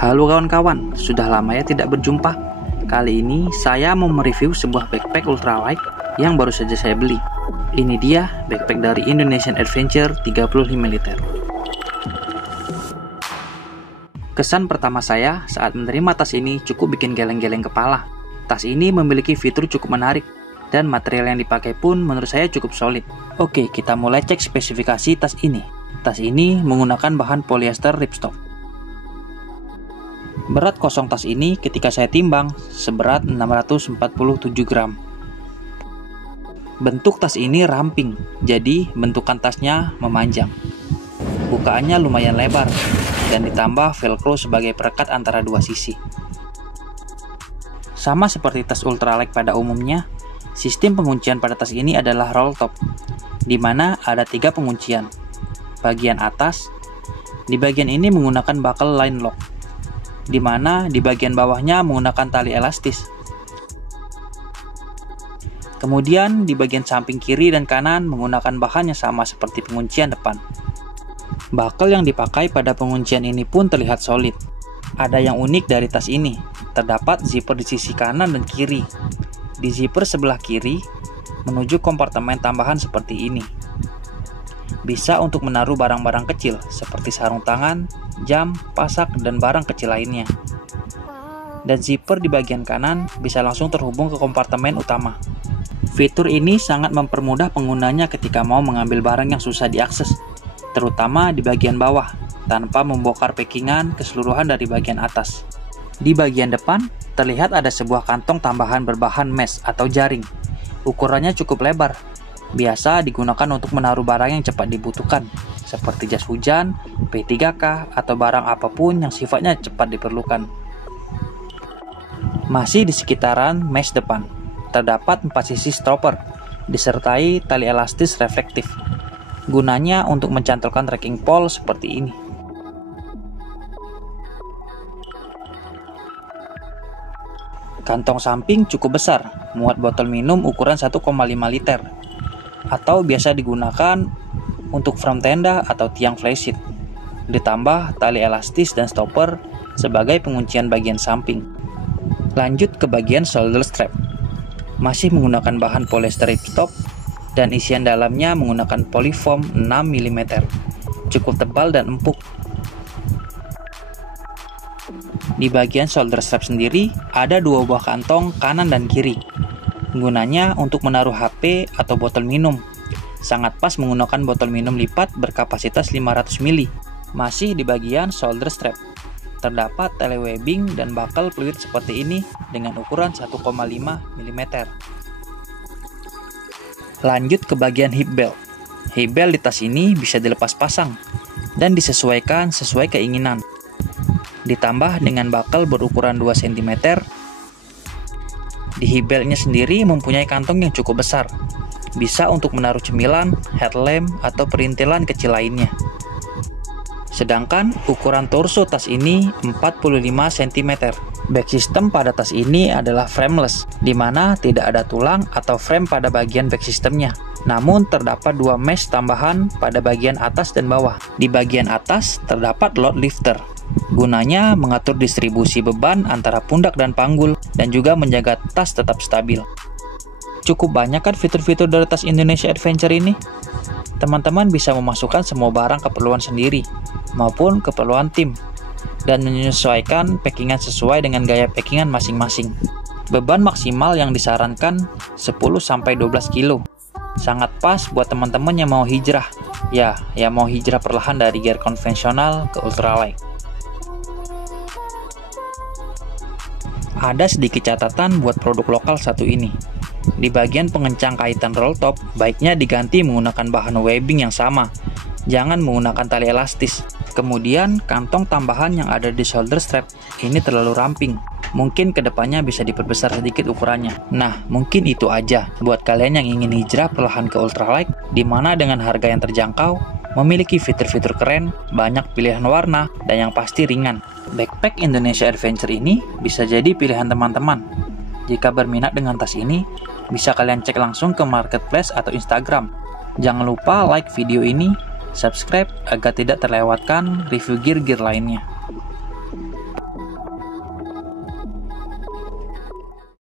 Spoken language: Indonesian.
Halo kawan-kawan, sudah lama ya tidak berjumpa. Kali ini saya mau mereview sebuah backpack ultralight yang baru saja saya beli. Ini dia backpack dari Indonesian Adventure 35 liter. Kesan pertama saya saat menerima tas ini cukup bikin geleng-geleng kepala. Tas ini memiliki fitur cukup menarik dan material yang dipakai pun menurut saya cukup solid. Oke, kita mulai cek spesifikasi tas ini. Tas ini menggunakan bahan polyester ripstop. Berat kosong tas ini ketika saya timbang seberat 647 gram. Bentuk tas ini ramping, jadi bentukan tasnya memanjang. Bukaannya lumayan lebar dan ditambah velcro sebagai perekat antara dua sisi. Sama seperti tas ultralight pada umumnya, sistem penguncian pada tas ini adalah roll top, di mana ada 3 penguncian. Bagian atas, di bagian ini menggunakan buckle line lock, di mana di bagian bawahnya menggunakan tali elastis. Kemudian di bagian samping kiri dan kanan menggunakan bahan yang sama seperti penguncian depan. Buckle yang dipakai pada penguncian ini pun terlihat solid. Ada yang unik dari tas ini, terdapat zipper di sisi kanan dan kiri. Di zipper sebelah kiri menuju kompartemen tambahan seperti ini. Bisa untuk menaruh barang-barang kecil seperti sarung tangan, jam, pasak, dan barang kecil lainnya. Dan zipper di bagian kanan bisa langsung terhubung ke kompartemen utama. Fitur ini sangat mempermudah penggunanya ketika mau mengambil barang yang susah diakses, terutama di bagian bawah, tanpa membongkar packingan keseluruhan dari bagian atas. Di bagian depan, terlihat ada sebuah kantong tambahan berbahan mesh atau jaring. Ukurannya cukup lebar, biasa digunakan untuk menaruh barang yang cepat dibutuhkan, seperti jas hujan, P3K, atau barang apapun yang sifatnya cepat diperlukan. Masih di sekitaran mesh depan, terdapat 4 sisi stopper, disertai tali elastis reflektif. Gunanya untuk mencantolkan trekking pole seperti ini. Kantong samping cukup besar, muat botol minum ukuran 1,5 liter. Atau biasa digunakan untuk frame tenda atau tiang flysheet. Ditambah tali elastis dan stopper sebagai penguncian bagian samping. Lanjut ke bagian shoulder strap. Masih menggunakan bahan polyester ripstop dan isian dalamnya menggunakan polyfoam 6 mm. Cukup tebal dan empuk. Di bagian shoulder strap sendiri ada 2 buah kantong kanan dan kiri. Gunanya untuk menaruh HP atau botol minum. Sangat pas menggunakan botol minum lipat berkapasitas 500 ml. Masih di bagian shoulder strap, terdapat tali webbing dan buckle fluid seperti ini dengan ukuran 1,5 mm. Lanjut ke bagian hip belt. Hip belt di tas ini bisa dilepas pasang dan disesuaikan sesuai keinginan. Ditambah dengan buckle berukuran 2 cm. Di hip beltnya sendiri mempunyai kantong yang cukup besar, bisa untuk menaruh cemilan, headlamp, atau perintilan kecil lainnya. Sedangkan ukuran torso tas ini 45 cm. Back system pada tas ini adalah frameless, di mana tidak ada tulang atau frame pada bagian back systemnya. Namun terdapat 2 mesh tambahan pada bagian atas dan bawah. Di bagian atas terdapat load lifter. Gunanya mengatur distribusi beban antara pundak dan panggul dan juga menjaga tas tetap stabil. Cukup banyak kan fitur-fitur dari tas Indonesia Adventure ini? Teman-teman bisa memasukkan semua barang keperluan sendiri maupun keperluan tim dan menyesuaikan packingan sesuai dengan gaya packingan masing-masing. Beban maksimal yang disarankan 10-12 kilo. Sangat pas buat teman-teman yang mau hijrah. Ya mau hijrah perlahan dari gear konvensional ke ultralight. Ada sedikit catatan buat produk lokal satu ini. Di bagian pengencang kaitan roll top, baiknya diganti menggunakan bahan webbing yang sama. Jangan menggunakan tali elastis. Kemudian, kantong tambahan yang ada di shoulder strap ini terlalu ramping. Mungkin kedepannya bisa diperbesar sedikit ukurannya. Nah, mungkin itu aja buat kalian yang ingin hijrah perlahan ke ultralight, di mana dengan harga yang terjangkau, memiliki fitur-fitur keren, banyak pilihan warna, dan yang pasti ringan. Backpack Indonesia Adventure ini bisa jadi pilihan teman-teman. Jika berminat dengan tas ini, bisa kalian cek langsung ke marketplace atau Instagram. Jangan lupa like video ini, subscribe agar tidak terlewatkan review gear-gear lainnya.